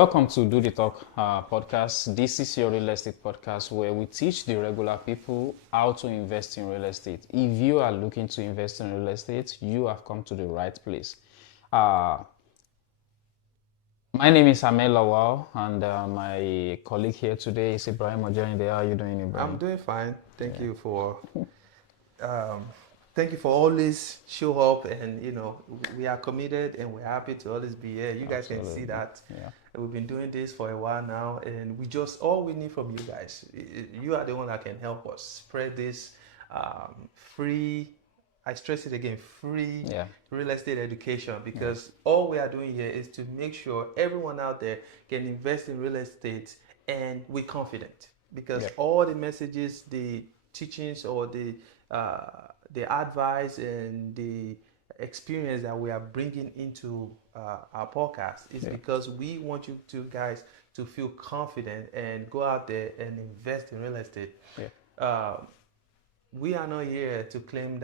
Welcome to Do the Talk podcast. This is your real estate podcast where we teach the regular people how to invest in real estate. If you are looking to invest in real estate, you have come to the right place. Uh, my name is Amel Lawal, and my colleague here today is Ibrahim. How are you doing, I'm Ibrahim? doing fine. Yeah. Um, thank you for always show up, and we are committed and we're happy to always be here. You guys can see Absolutely. that. Yeah. We've been doing this for a while now, and all we need from you guys. You are the one that can help us spread this free. I stress it again, free Yeah. real estate education, because all we are doing here is to make sure everyone out there can invest in real estate and we're confident, because Yeah. all the messages, the teachings, or the advice and the experience that we are bringing into our podcast is Yeah. because we want you to guys to feel confident and go out there and invest in real estate. Yeah. Uh, we are not here to claim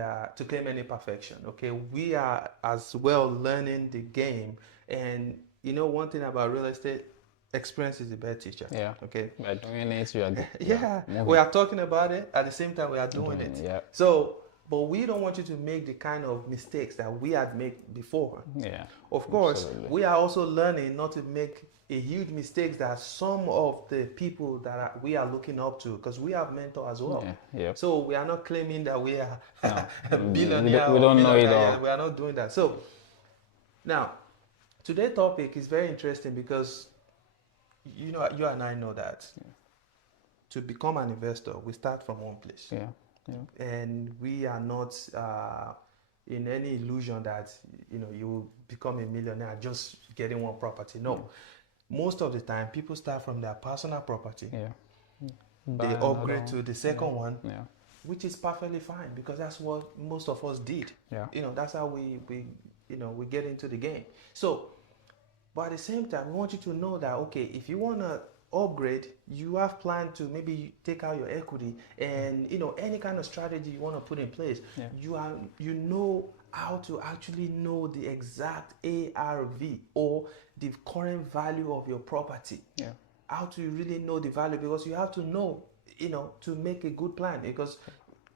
any perfection. Okay, we are as well learning the game, and one thing about real estate, experience is the best teacher. Yeah. Okay. By doing it, Yeah, we moving. are talking about it at the same time we are doing Doing it. it. Yeah. So, but we don't want you to make the kind of mistakes that we had made before. Yeah. Of course, Absolutely. we are also learning not to make a huge mistakes that some of the people we are looking up to, because we have mentors as well. Yeah. Yeah. So we are not claiming that we are No. a billionaire We or don't know it millionaire. all. We are not doing that. So now, today's topic is very interesting because you and I know that to become an investor, we start from one place, Yeah. Yeah. and we are not in any illusion that you will become a millionaire just getting one property. No, most of the time people start from their personal property. Yeah. They Buy upgrade another to the second one, Yeah. which is perfectly fine because that's what most of us did. Yeah. That's how we get into the game. So, but at the same time, we want you to know that, okay, if you want to upgrade, you have planned to maybe take out your equity, and any kind of strategy you want to put in place. Yeah. You know how to actually know the exact ARV, or the current value of your property. Yeah. How to really know the value, because you have to know, to make a good plan, because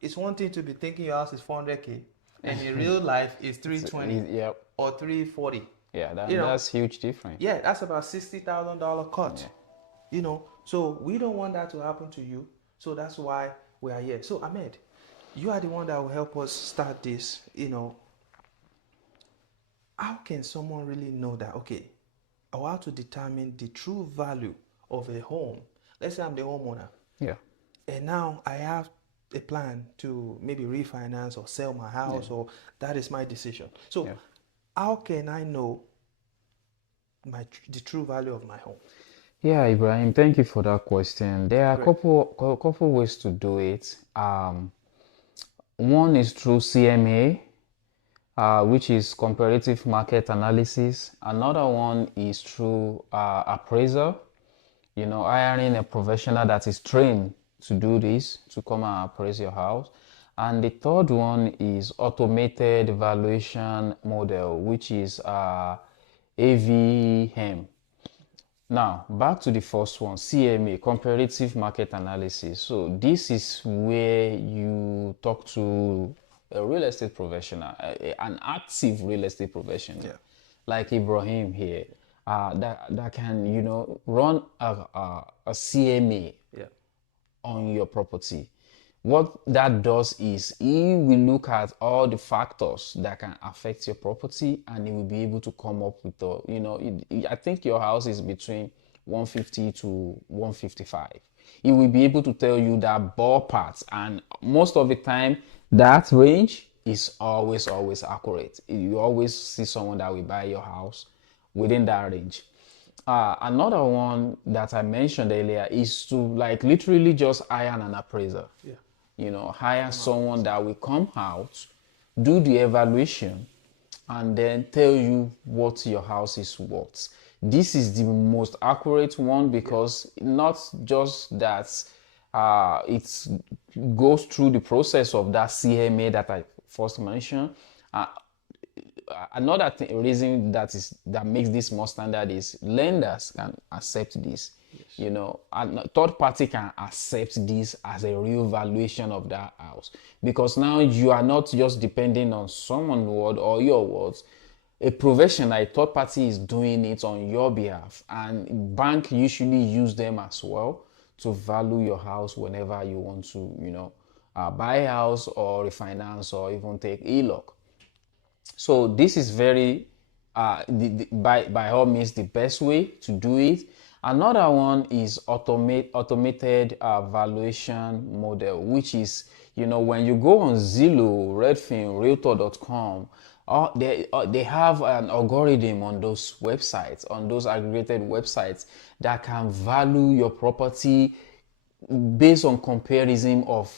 it's one thing to be thinking your house is 400K and in real life is 320 Yeah. or 340. Yeah. You know, That's huge difference. yeah, that's about $60,000 cut. So we don't want that to happen to you. So that's why we are here. So Ahmed, you are the one that will help us start this. How can someone really know that, okay, or how to determine the true value of a home? Let's say I'm the homeowner, Yeah. and now I have a plan to maybe refinance or sell my house, or that is my decision. So Yeah. how can I know the true value of my home? Yeah, Ibrahim, thank you for that question. There are a Great. couple ways to do it. One is through CMA, which is comparative market analysis. Another one is through appraisal. Hiring a professional that is trained to do this, to come and appraise your house. And the third one is automated valuation model, which is AVM. Now, back to the first one, CMA, comparative market analysis. So this is where you talk to a real estate professional, an active real estate professional, Yeah. like Ibrahim here, that can, run a CMA Yeah. on your property. What that does is he will look at all the factors that can affect your property, and he will be able to come up with I think your house is between 150 to 155. He will be able to tell you that ballpark, and most of the time that range is always accurate. You always see someone that will buy your house within that range. Another one that I mentioned earlier is to literally just hire an appraiser. Yeah. Hire someone that will come out, do the evaluation, and then tell you what your house is worth. This is the most accurate one, because not just that it goes through the process of that CMA that I first mentioned. another reason that makes this more standard is lenders can accept this. Yes. And third party can accept this as a real valuation of that house, because now you are not just depending on someone's word or your words. A professional, a third party is doing it on your behalf, and bank usually use them as well to value your house whenever you want to, buy a house or refinance or even take e-lock. So this is very, by all means, the best way to do it. Another one is automated valuation model, which is, when you go on Zillow, Redfin, Realtor.com, they have an algorithm on those websites, on those aggregated websites, that can value your property based on comparison of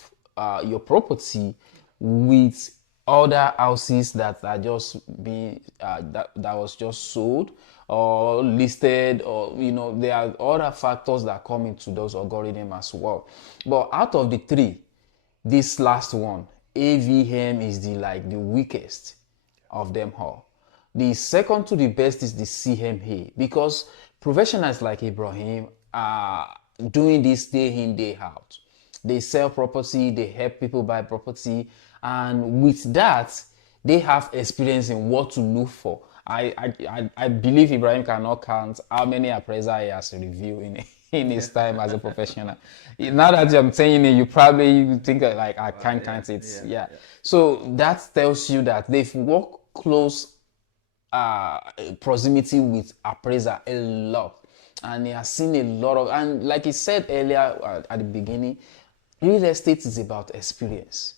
your property with other houses that are just being that was just sold or listed, or there are other factors that come into those algorithm as well. But out of the three, this last one, AVM, is the weakest of them all. The second to the best is the CMA, because professionals like Ibrahim are doing this day in, day out. They sell property, they help people buy property, and with that, they have experience in what to look for. I believe Ibrahim cannot count how many appraisal he has reviewed in Yeah. his time as a professional. Now that I'm saying it, you probably think like I can't Yeah. count it. Yeah. Yeah. Yeah. So that tells you that they've worked close uh, proximity with appraiser a lot, and he has seen a lot of, and like he said earlier at the beginning, real estate is about experience.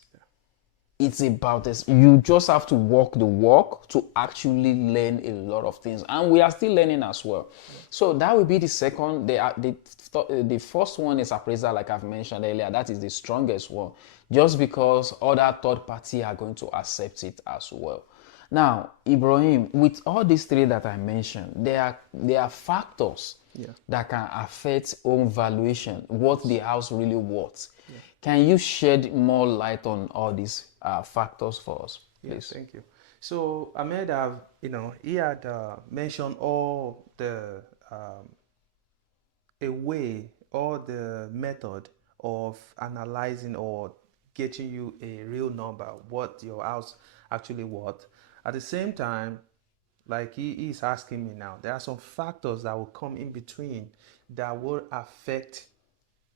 It's about this. You just have to walk the walk to actually learn a lot of things, and we are still learning as well. So that will be the second. The first one is appraisal, like I've mentioned earlier. That is the strongest one, just because other third party are going to accept it as well. Now, Ibrahim, with all these three that I mentioned, there are factors Yeah. that can affect home valuation, what the house really worth. Yeah. Can you shed more light on all these factors for us, Yeah, please? thank you. So Ahmed, he had mentioned all the a way or the method of analyzing or getting you a real number, what your house actually worth. At the same time, like he is asking me now, there are some factors that will come in between that will affect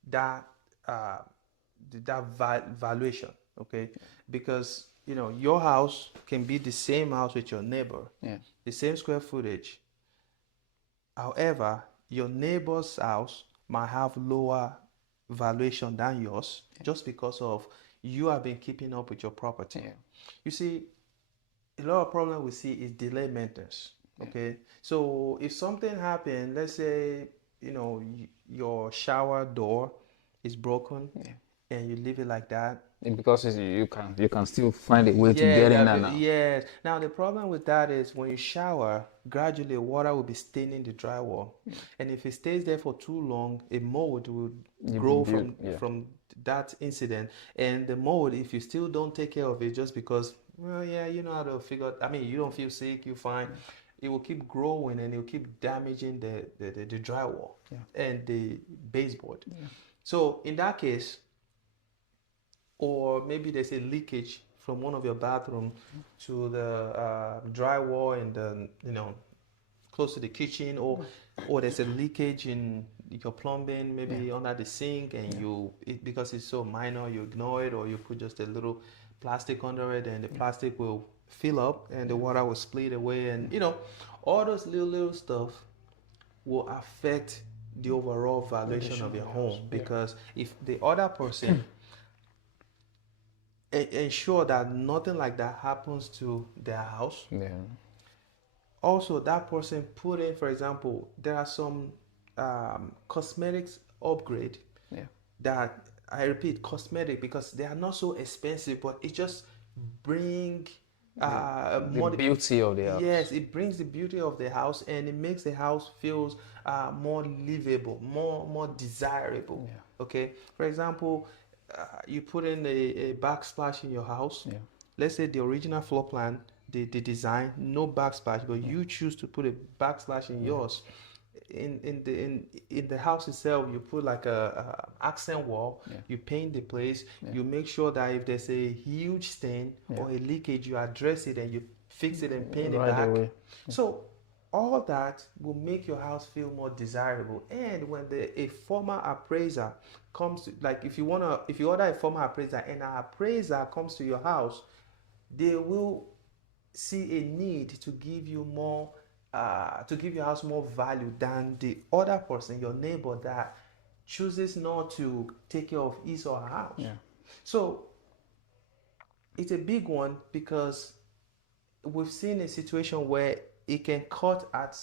that uh, valuation. Okay, because your house can be the same house with your neighbor, Yeah, the same square footage. However, your neighbor's house might have lower valuation than yours just because of you have been keeping up with your property. yeah, You see, a lot of problem we see is delay maintenance. yeah, Okay, so if something happened, let's say your shower door is broken yeah. and you leave it like that. Because you can still find a way to Yes, get in and out. yes. Now the problem with that is when you shower, gradually water will be staining the drywall, and if it stays there for too long, a mold will You be grow built. Yeah, from that incident. And the mold, if you still don't take care of it, just because, well, yeah, you know how to figure. I mean, you don't feel sick, you fine. It will keep growing and it will keep damaging the drywall yeah, and the baseboard. yeah, So in that case, or maybe there's a leakage from one of your bathroom to the drywall and the close to the kitchen, or there's a leakage in your plumbing, yeah, maybe under the sink, and yeah, because it's so minor, you ignore it, or you put just a little plastic under it, and the yeah, plastic will fill up, and the yeah, water will split away, and all those little stuff will affect the overall valuation valuation of of your the house. home. Yeah, Because if the other person ensure that nothing like that happens to their house. yeah, Also, that person put in, for example, there are some cosmetics upgrade yeah. that, I repeat, cosmetic, because they are not so expensive, but it just bring The more. beauty of the house. Yes, it brings the beauty of the house, and it makes the house feels more livable, more desirable. Yeah, Okay, for example, you put in a backsplash in your house. yeah, Let's say the original floor plan the design, no backsplash, but Yeah. you choose to put a backsplash in Yeah. yours. In the house itself, you put like a accent wall. Yeah. You paint the place. Yeah. You make sure that if there's a huge stain Yeah. or a leakage, you address it and you fix it and paint it Right back. away. Yeah. So all that will make your house feel more desirable. And when a former appraiser comes to, like if you order a former appraiser and an appraiser comes to your house, they will see a need to give you more, to give your house more value than the other person, your neighbor, that chooses not to take care of his or her house. Yeah. So it's a big one because we've seen a situation where it can cut at,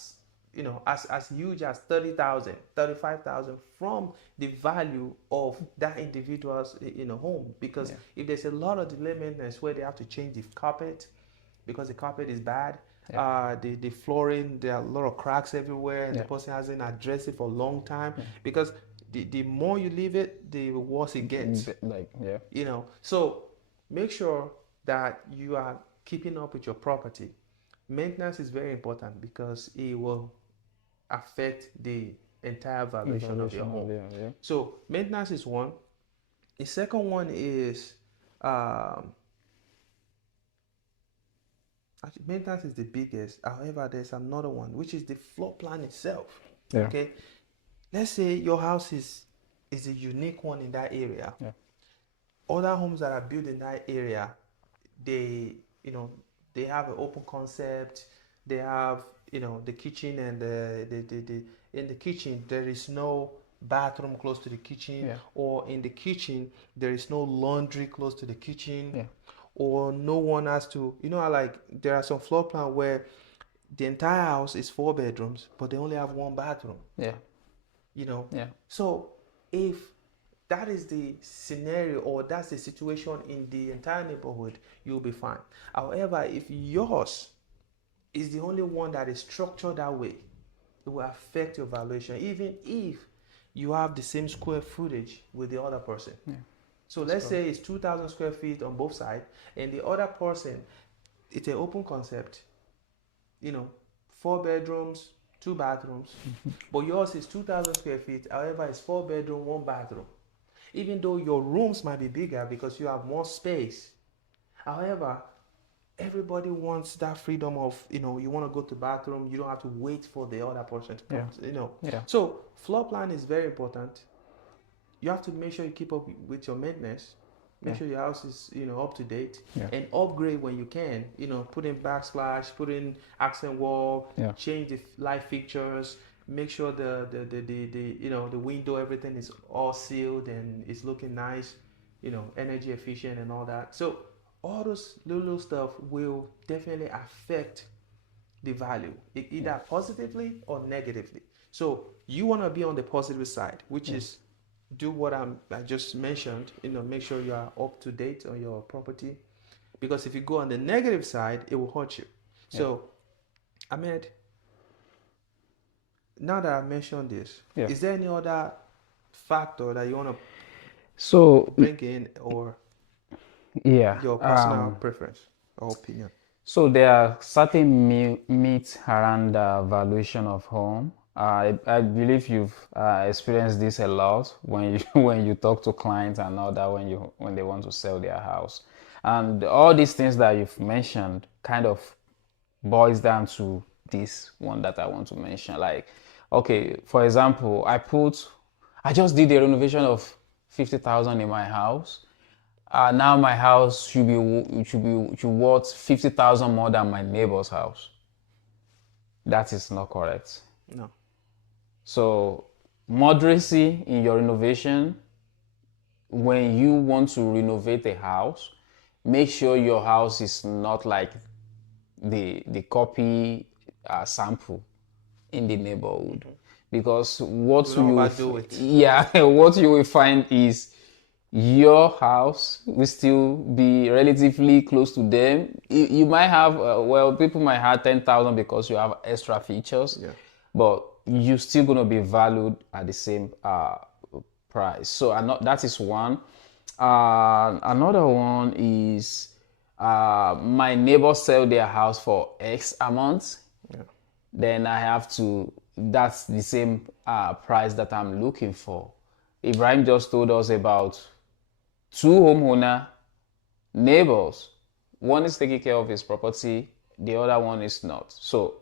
as huge as 30,000, 35,000 from the value of that individual's home, because Yeah. if there's a lot of delay maintenance where they have to change the carpet because the carpet is bad, Yeah. the flooring, there are a lot of cracks everywhere and the Yeah. person hasn't addressed it for a long time, Yeah. because the more you leave it, the worse it gets. Like, yeah. So make sure that you are keeping up with your property. Maintenance is very important because it will affect the entire valuation of your Evaluation of, home. yeah. Yeah. So maintenance is one. The second one is, um, actually, maintenance is the biggest. However, there's another one, which is the floor plan itself. Yeah. Okay, let's say your house is a unique one in that area. Yeah. Other homes that are built in that area, they you know they have an open concept. They have, the kitchen, and the in the kitchen there is no bathroom close to the kitchen, Yeah. or in the kitchen there is no laundry close to the kitchen, Yeah. or no one has to, like there are some floor plan where the entire house is 4 bedrooms but they only have one bathroom. Yeah. you know Yeah. so if that is the scenario, or that's the situation in the entire neighborhood, you'll be fine. However, if yours is the only one that is structured that way, it will affect your valuation, even if you have the same square footage with the other person. Yeah. So let's say it's 2,000 square feet on both sides, and the other person, it's an open concept, you know, 4 bedrooms, 2 bathrooms, but yours is 2,000 square feet. However, it's 4 bedroom, 1 bathroom. Even though your rooms might be bigger because you have more space. However, everybody wants that freedom of, you want to go to bathroom, you don't have to wait for the other person to Yeah. come. Yeah. So floor plan is very important. You have to make sure you keep up with your maintenance. Make Yeah. sure your house is, up to date, Yeah. and upgrade when you can. Put in backsplash, put in accent wall, Yeah. change the light fixtures. Make sure the window, everything is all sealed and it's looking nice. Energy efficient and all that. So all those little stuff will definitely affect the value, either positively or negatively. So you want to be on the positive side, which Yeah. is do what I just mentioned. Make sure you are up to date on your property, because if you go on the negative side, it will hurt you. Yeah. So, Ahmed, now that I mentioned this, Yeah. is there any other factor that you want to So bring in, or yeah. your personal preference or opinion? So there are certain myths around the valuation of home. I believe you've experienced this a lot when you when you talk to clients and all that when they want to sell their house, and all these things that you've mentioned kind of boils down to this one that I want to mention. Like, okay, for example, I just did a renovation of 50,000 in my house. Now my house should worth 50,000 more than my neighbor's house. That is not correct. No. So moderacy in your renovation, when you want to renovate a house, make sure your house is not like the copy sample in the neighborhood, because what Do not you will overdo it. yeah what you will find is your house will still be relatively close to them. You might have people might have 10,000 because you have extra features, Yeah. but you're still going to be valued at the same price. So that is one. Another one is my neighbors sell their house for X amount, Yeah. then I have to, that's the same price that I'm looking for. Ibrahim just told us about two homeowner neighbors. One is taking care of his property, the other one is not. So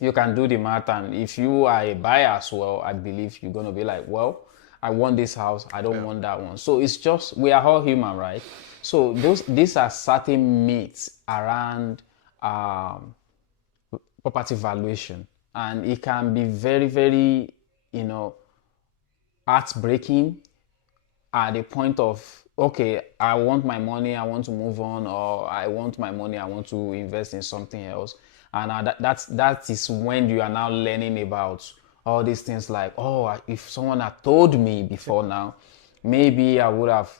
you can do the math, and if you are a buyer as well, I believe you're going to be like, well, I want this house, I don't Yeah. want that one. So it's just, we are all human, right? So these are certain myths around um, property valuation, and it can be very, very, you know, heartbreaking at the point of, okay, I want my money, I want to move on, or I want my money, I want to invest in something else. And that is when you are now learning about all these things, like, oh, if someone had told me before now, maybe I would have,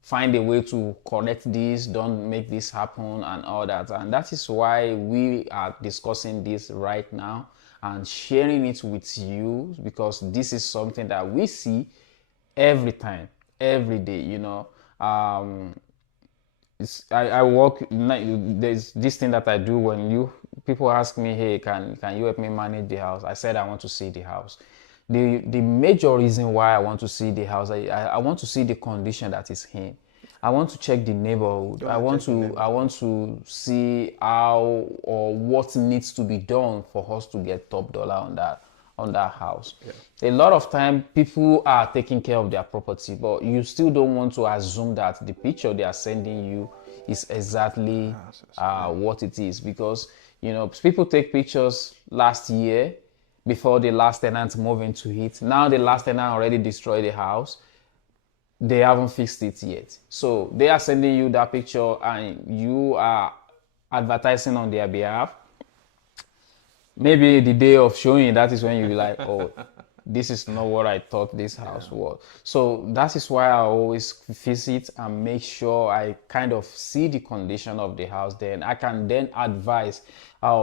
find a way to correct this, don't make this happen, and all that. And that is why we are discussing this right now and sharing it with you, because this is something that we see every time, every day. I work. There's this thing that I do when people ask me, hey, can you help me manage the house? I said I want to see the house. The major reason why I want to see the house, I want to see the condition that is in. I want to check the neighborhood. You I want to want check the to I neighborhood. want to see how or what needs to be done for us to get top dollar on that house. Yeah. A lot of time people are taking care of their property, but you still don't want to assume that the picture they are sending you is exactly Yeah. what it is, because people take pictures last year before the last tenant moved into it. Now the last tenant already destroyed the house, they haven't fixed it yet. So they are sending you that picture and you are advertising on their behalf. Maybe the day of showing, that is when you be like, oh, this is not what I thought this house Yeah. was. So that is why I always visit and make sure I kind of see the condition of the house. Then I can then advise,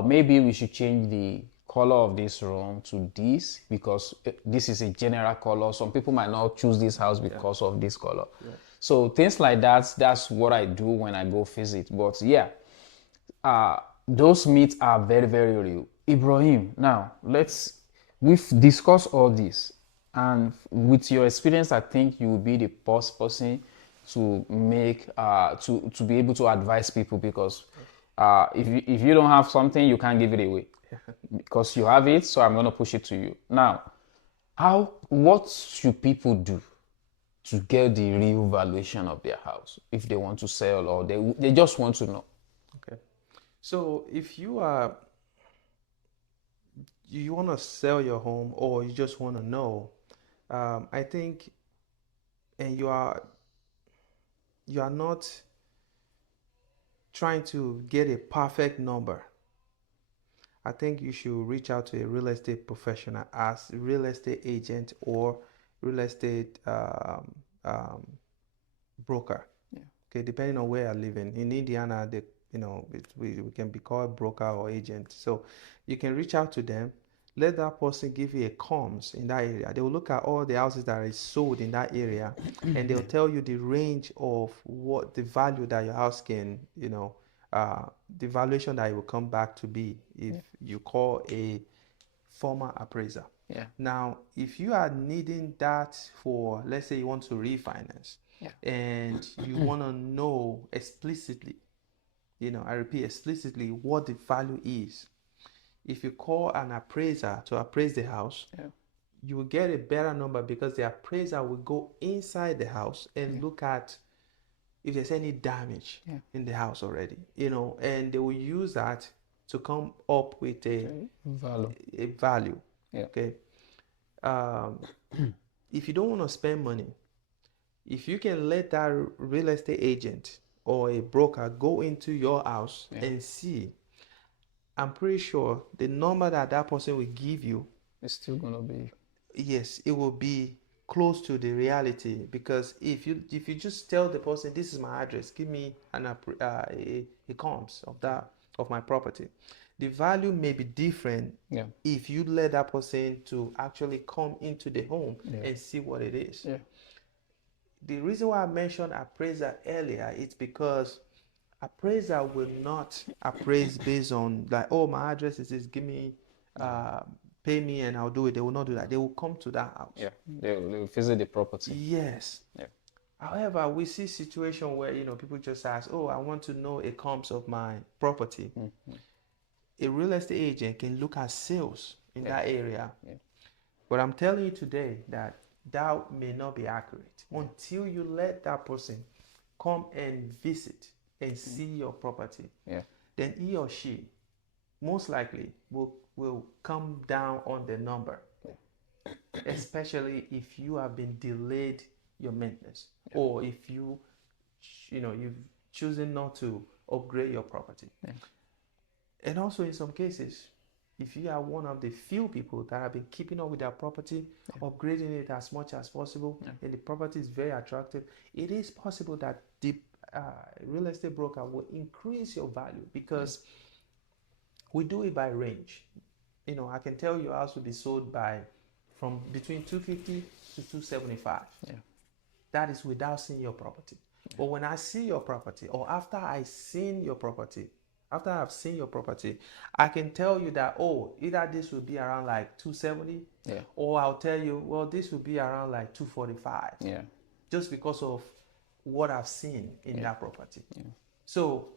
maybe we should change the color of this room to this, because this is a general color. Some people might not choose this house Yeah. because of this color. Yeah. So things like that, that's what I do when I go visit. But yeah, uh, those myths are very, very real. Ibrahim, now we've discussed all this, and with your experience, I think you will be the first person to make to be able to advise people, because if you don't have something, you can't give it away, because you have it. So I'm gonna push it to you now. What should people do to get the real valuation of their house if they want to sell, or they just want to know? Okay. So if you want to sell your home, or you just want to know, I think, and you are not trying to get a perfect number. I think you should reach out to a real estate professional, as real estate agent or real estate broker. Okay, depending on where you're living. In Indiana, we can be called broker or agent. So you can reach out to them, let that person give you a comms in that area. They will look at all the houses that are sold in that area, and they'll tell you the range of what the value that your house can, the valuation that it will come back to be if you call a former appraiser. Yeah. Now, if you are needing that for, let's say you want to refinance, and you want to know explicitly, I repeat, explicitly what the value is. If you call an appraiser to appraise the house, you will get a better number, because the appraiser will go inside the house and look at if there's any damage in the house already, and they will use that to come up with Value. a value. Yeah. Okay. Um, if you don't want to spend money, if you can let that real estate agent or a broker go into your house and see, I'm pretty sure the number that that person will give you, It's still gonna be. yes, it will be close to the reality. Because if you just tell the person, this is my address, give me a comps of my property, the value may be different. Yeah. If you let that person to actually come into the home Yeah. and see what it is. Yeah. The reason why I mentioned appraiser earlier is because appraiser will not appraise based on like, oh, my address is this, give me, pay me and I'll do it. They will not do that. They will come to that house. Yeah, they'll visit the property. Yes. Yeah. However, we see situation where, people just ask, oh, I want to know a comps of my property. A real estate agent can look at sales in that area. Yeah. But I'm telling you today that that may not be accurate until you let that person come and visit and see your property. Yeah. Then he or she most likely will come down on the number, especially if you have been delayed your maintenance, or if you've chosen not to upgrade your property. And also in some cases, if you are one of the few people that have been keeping up with their property, upgrading it as much as possible, and the property is very attractive, it is possible that the real estate broker will increase your value, because we do it by range. I can tell your house will be sold from between 250 to 275. Yeah. That is without seeing your property. But when I see your property, or after I've seen your property, I can tell you that, oh, either this will be around like 270, or I'll tell you, well, this will be around like 245. Yeah. Just because of what I've seen in that property. So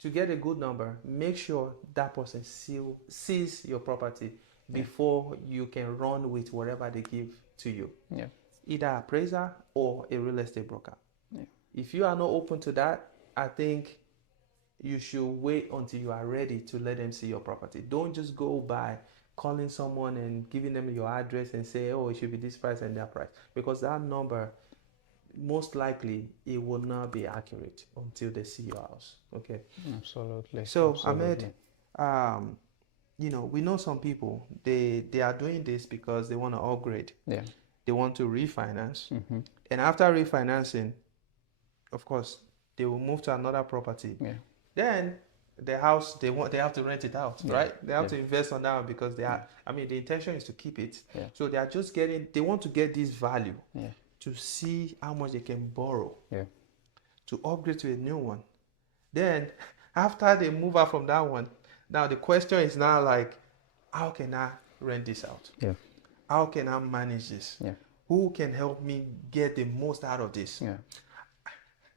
to get a good number, make sure that person sees your property before you can run with whatever they give to you. Yeah. Either appraiser or a real estate broker. Yeah. If you are not open to that, I think you should wait until you are ready to let them see your property. Don't just go by calling someone and giving them your address and say, oh, it should be this price and that price. Because that number, most likely, it will not be accurate until they see your house. Okay. Absolutely. So, Ahmed, we know some people, they are doing this because they want to upgrade. Yeah. They want to refinance. And after refinancing, of course, they will move to another property. Yeah. Then the house, they have to rent it out, right? They have to invest on that one, because the intention is to keep it. Yeah. So they are just they want to get this value to see how much they can borrow to upgrade to a new one. Then after they move out from that one, now the question is now like, how can I rent this out? Yeah. How can I manage this? Yeah. Who can help me get the most out of this? Yeah.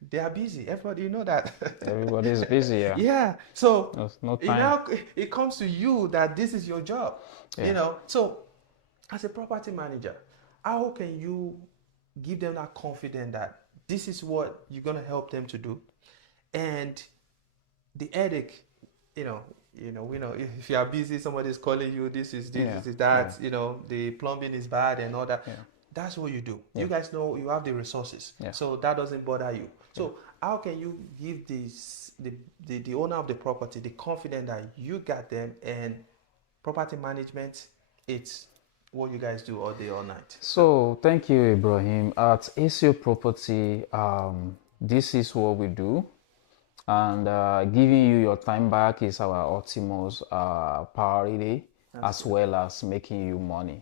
They are busy. Everybody, you know that. Everybody's busy. Yeah. Yeah. So There's no time. it comes to you that this is your job. So as a property manager, how can you give them that confidence that this is what you're gonna help them to do, and the headache, we know if you are busy, somebody's calling you, this is that, the plumbing is bad and all that. Yeah. That's what you do. Yeah. You guys know you have the resources, so that doesn't bother you. So how can you give the owner of the property the confidence that you got them, and property management, it's what you guys do all day, all night? So thank you, Ibrahim. At ACO Property, this is what we do. And giving you your time back is our utmost priority, as well as making you money.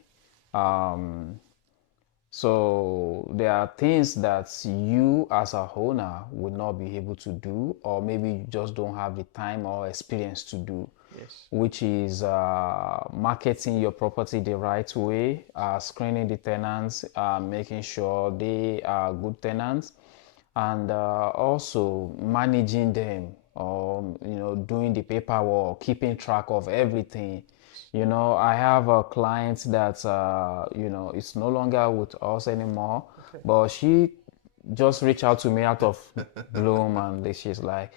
So there are things that you as a owner will not be able to do, or maybe you just don't have the time or experience to do. Yes. Which is marketing your property the right way, screening the tenants, making sure they are good tenants, and also managing them, or doing the paperwork, keeping track of everything. I have a client that it's no longer with us anymore, but she just reached out to me out of bloom, and she's like,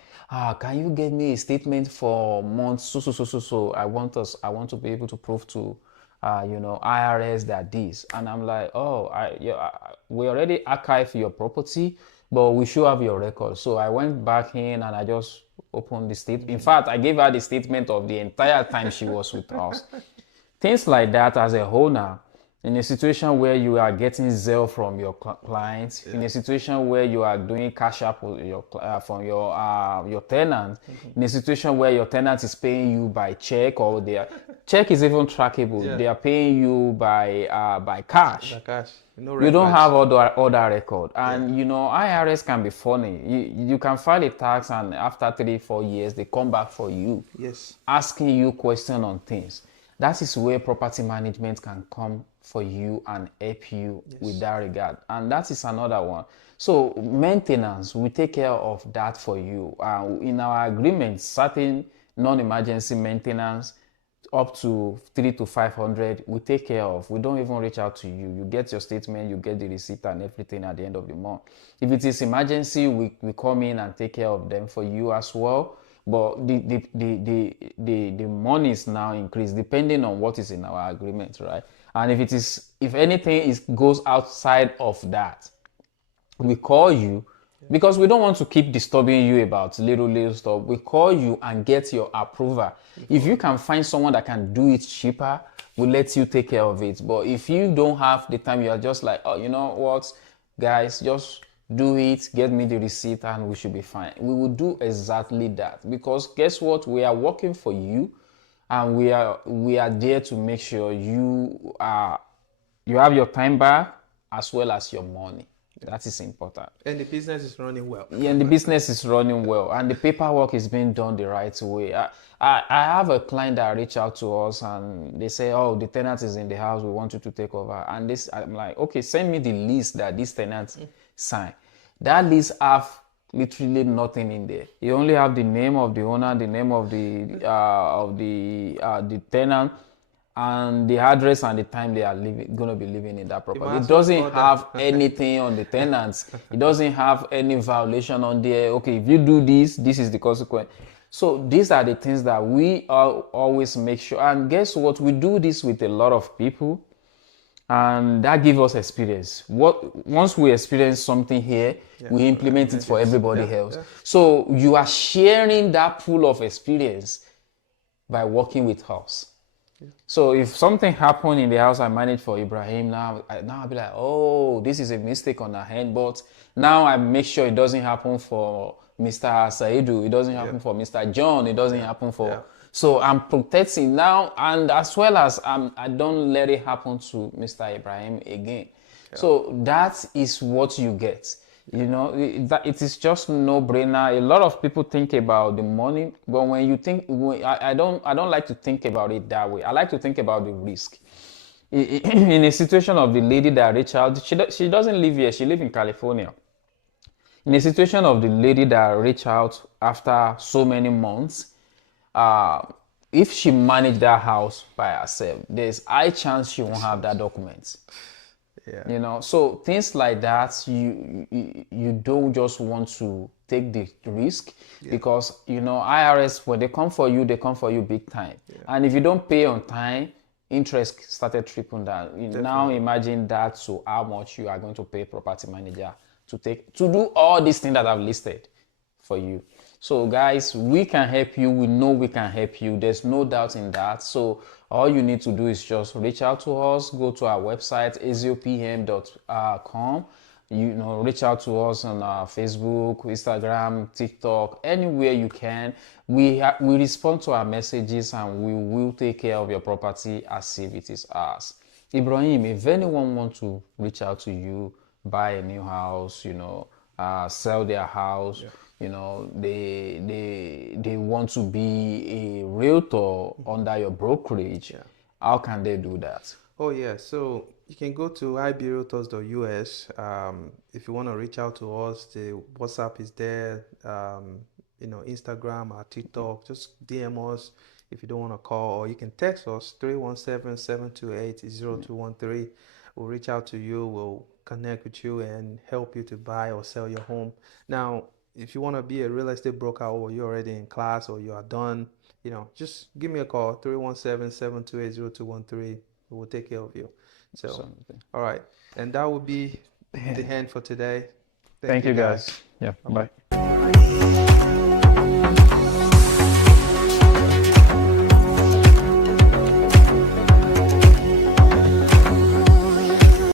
can you get me a statement for months so I want to be able to prove to IRS that this. And I'm like, we already archived your property, but we should have your record. So I went back in and I just opened the statement. In fact, I gave her the statement of the entire time she was with us. Things like that, as a owner, in a situation where you are getting zeal from your clients, in a situation where you are doing cash up with your tenant, in a situation where your tenant is paying you by check, or their check is even trackable, Yeah. they are paying you by cash. Like cash. No You don't records. have other record, Yeah. and IRS can be funny. You can file a tax, and after 3-4 years they come back for you, Yes. asking you question on things. That is where property management can come for you and help you with Yes. that regard, and that is another one. So maintenance, we take care of that for you. In our agreements, certain non-emergency maintenance up to 300 to 500 we take care of. We don't even reach out to you. You get your statement, you get the receipt and everything at the end of the month. If it is emergency, we come in and take care of them for you as well. But the money is now increased depending on what is in our agreement, right? And if anything goes outside of that, we call you, because we don't want to keep disturbing you about little stuff. We call you and get your approval. If you can find someone that can do it cheaper, we'll let you take care of it. But if you don't have the time, you are just like, oh, you know what, guys, just do it, get me the receipt, and we should be fine. We will do exactly that, because guess what, we are working for you, and we are there to make sure you have your time back as well as your money. That is important. And the business is running well. Yeah, and the business is running well, and the paperwork is being done the right way. I have a client that reached out to us, and they say, oh, the tenant is in the house, we want you to take over. And I'm like, okay, send me the list that this tenant signed. That list have literally nothing in there. You only have the name of the owner, the name of the tenant, and the address and the time they are going to be living in that property. It doesn't have anything on the tenants. It doesn't have any violation on there. Okay, if you do this, this is the consequence. So these are the things that we always make sure. And guess what? We do this with a lot of people, and that gives us experience. Once we experience something here, we implement it for everybody else. So you are sharing that pool of experience by working with us. So if something happened in the house I manage for Ibrahim, now I'll be like, oh, this is a mistake on our hand, but now I make sure it doesn't happen for Mr. Saidu, it doesn't happen for Mr. John, it doesn't happen for. So I'm protecting now, and as well as I don't let it happen to Mr. Ibrahim again. So that is what you get. It is just no brainer. A lot of people think about the money, but when you think, I don't like to think about it that way. I like to think about the risk. In a situation of the lady that reached out, she doesn't live here, she lives in California. In a situation of the lady that reached out after so many months, if she managed that house by herself, there's high chance she won't have that document. Yeah. So things like that, you don't just want to take the risk, because IRS, when they come for you big time. And if you don't pay on time, interest started tripling down. Now imagine that to how much you are going to pay property manager to do all these things that I've listed for you. So guys, we can help you. We know we can help you. There's no doubt in that. So all you need to do is just reach out to us. Go to our website, azopm.com. Reach out to us on our Facebook, Instagram, TikTok, anywhere you can. We respond to our messages, and we will take care of your property as if it is ours. Ibrahim, if anyone wants to reach out to you, buy a new house, sell their house, they want to be a realtor under your brokerage, how can they do that? Oh yeah, so you can go to ibrealtors.us. If you want to reach out to us, the WhatsApp is there, Instagram or TikTok. Just DM us if you don't want to call, or you can text us 317-728-0213. We'll reach out to you, we'll connect with you and help you to buy or sell your home. Now, if you want to be a real estate broker, or you're already in class, or you are done, just give me a call, 317-728-0213. We will take care of you. So, all right. And that will be the end for today. Thank you guys. Yeah, bye.